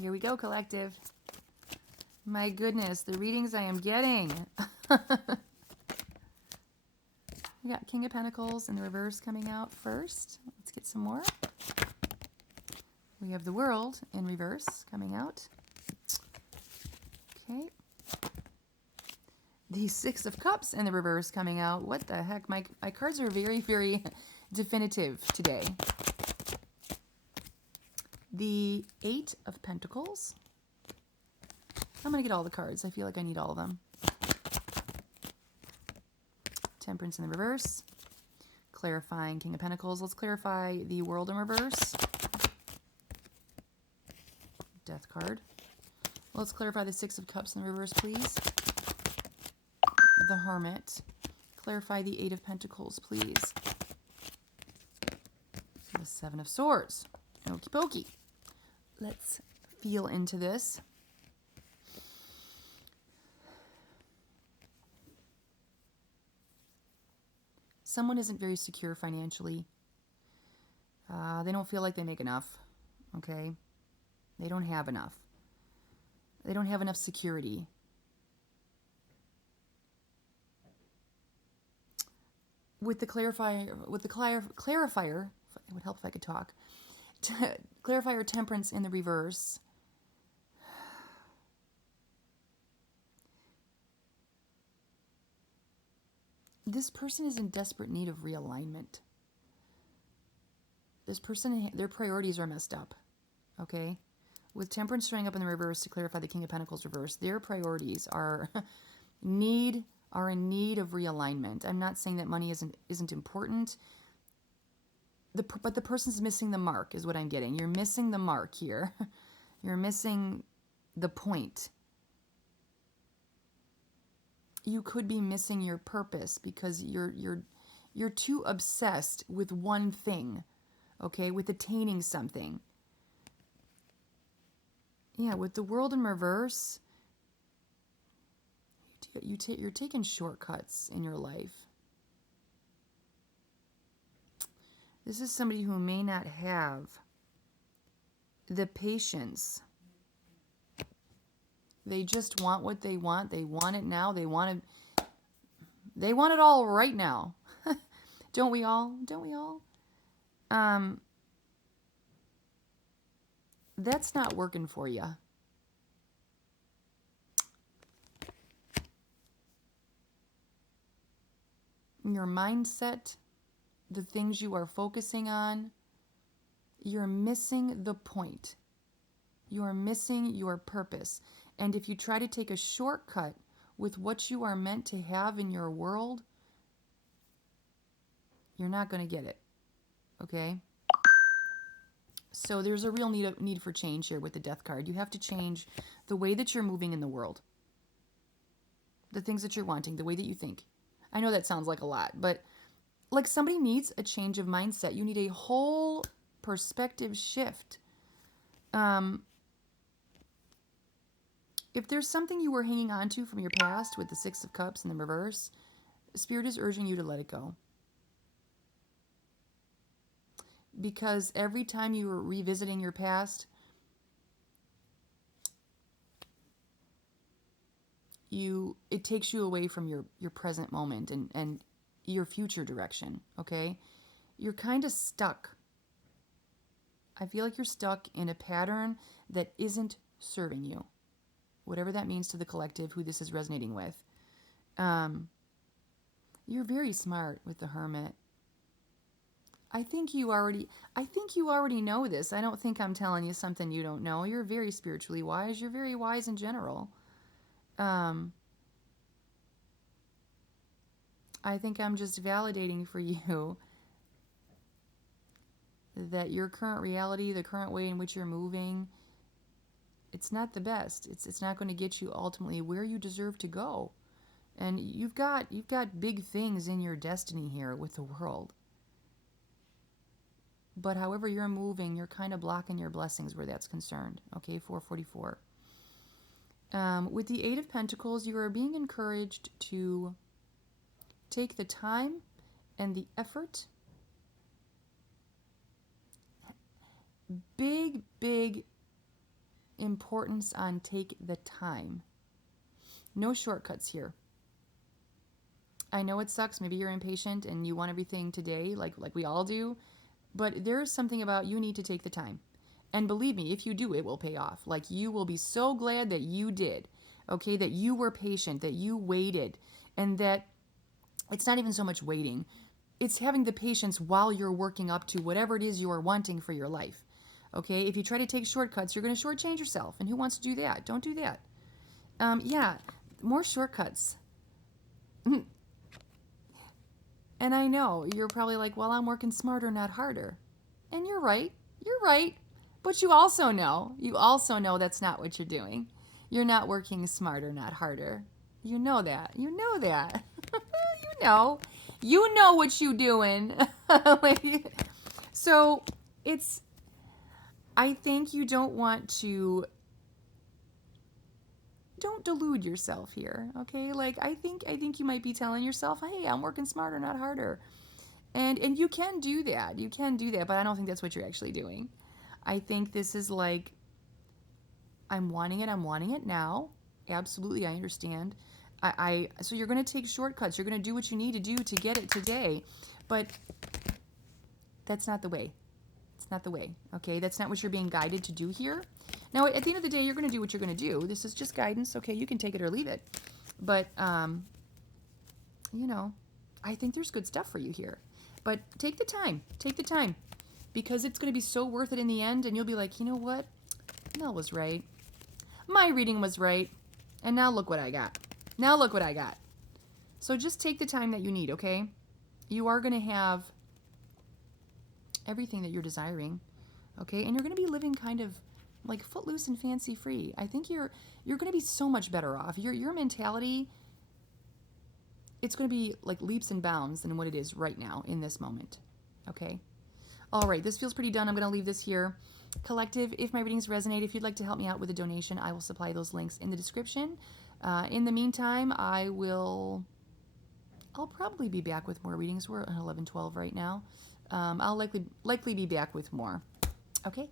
Here we go, collective. My goodness, the readings I am getting. We got King of Pentacles in the reverse coming out first. Let's get some more. We have the World in reverse coming out. Okay. The Six of Cups in the reverse coming out. What the heck? My cards are very, very definitive today. The Eight of Pentacles. I'm going to get all the cards. I feel like I need all of them. Temperance in the reverse. Clarifying King of Pentacles. Let's clarify the World in reverse. Death card. Let's clarify the Six of Cups in the reverse, please. The Hermit. Clarify the Eight of Pentacles, please. The Seven of Swords. Okie dokie. Let's feel into this. Someone isn't very secure financially. They don't feel like they make enough, okay? They don't have enough. They don't have enough security. With the clarifier, it would help if I could talk. Clarifier Temperance in the reverse. This person is in desperate need of realignment. This person, their priorities are messed up, okay? With Temperance showing up in the reverse to clarify the King of Pentacles reverse, their priorities are in need of realignment. I'm not saying that money isn't important, but the person's missing the mark is what I'm getting. You're missing the mark here. You're missing the point. You could be missing your purpose because you're too obsessed with one thing, okay, with attaining something. Yeah, with the World in reverse, you're taking shortcuts in your life. This is somebody who may not have the patience. They just want what they want. They want it now. They want it all right now. Don't we all? Don't we all? That's not working for you. Your mindset, the things you are focusing on, you're missing the point. You're missing your purpose. And if you try to take a shortcut with what you are meant to have in your world, you're not going to get it. Okay? So there's a real need for change here with the Death card. You have to change the way that you're moving in the world. The things that you're wanting, the way that you think. I know that sounds like a lot, but like somebody needs a change of mindset. You need a whole perspective shift. If there's something you were hanging on to from your past with the Six of Cups in the reverse, Spirit is urging you to let it go. Because every time you are revisiting your past, it takes you away from your present moment and your future direction, okay? You're kind of stuck. I feel like you're stuck in a pattern that isn't serving you. Whatever that means to the collective, who this is resonating with. You're very smart with the Hermit. I think you already know this. I don't think I'm telling you something you don't know. You're very spiritually wise. You're very wise in general. I think I'm just validating for you that your current reality, the current way in which you're moving, it's not the best. It's not going to get you ultimately where you deserve to go. And you've got big things in your destiny here with the World. But however you're moving, you're kind of blocking your blessings where that's concerned. Okay, 444. With the Eight of Pentacles, you are being encouraged to take the time and the effort. Big importance on take the time. No shortcuts here. I know it sucks. Maybe you're impatient and you want everything today, like we all do. But there's something about you need to take the time. And believe me, if you do, it will pay off. Like, you will be so glad that you did, okay? That you were patient, that you waited, and that it's not even so much waiting. It's having the patience while you're working up to whatever it is you are wanting for your life, okay? If you try to take shortcuts, you're going to shortchange yourself. And who wants to do that? Don't do that. Yeah, more shortcuts. And I know you're probably like, well, I'm working smarter, not harder. And you're right. You're right. But you also know that's not what you're doing. You're not working smarter, not harder. You know that. You know that. you know. You know what you doing. So it's, I think you don't want to, don't delude yourself here, okay? Like, I think you might be telling yourself, hey, I'm working smarter, not harder. And you can do that. You can do that, but I don't think that's what you're actually doing. I think this is like, I'm wanting it now. Absolutely, I understand. So you're going to take shortcuts. You're going to do what you need to do to get it today. But that's not the way. It's not the way, okay? That's not what you're being guided to do here. Now, at the end of the day, you're going to do what you're going to do. This is just guidance, okay? You can take it or leave it. But, you know, I think there's good stuff for you here. But take the time. Take the time. Because it's going to be so worth it in the end, and you'll be like, you know what? Mel was right. My reading was right. And now look what I got. Now look what I got. So just take the time that you need, okay? You are going to have everything that you're desiring, okay? And you're going to be living kind of like footloose and fancy free. I think you're going to be so much better off. Your mentality, it's going to be like leaps and bounds than what it is right now in this moment, okay? All right, this feels pretty done. I'm going to leave this here. Collective, if my readings resonate, if you'd like to help me out with a donation, I will supply those links in the description. In the meantime, I'll probably be back with more readings. We're at 11:12 right now. I'll likely be back with more. Okay.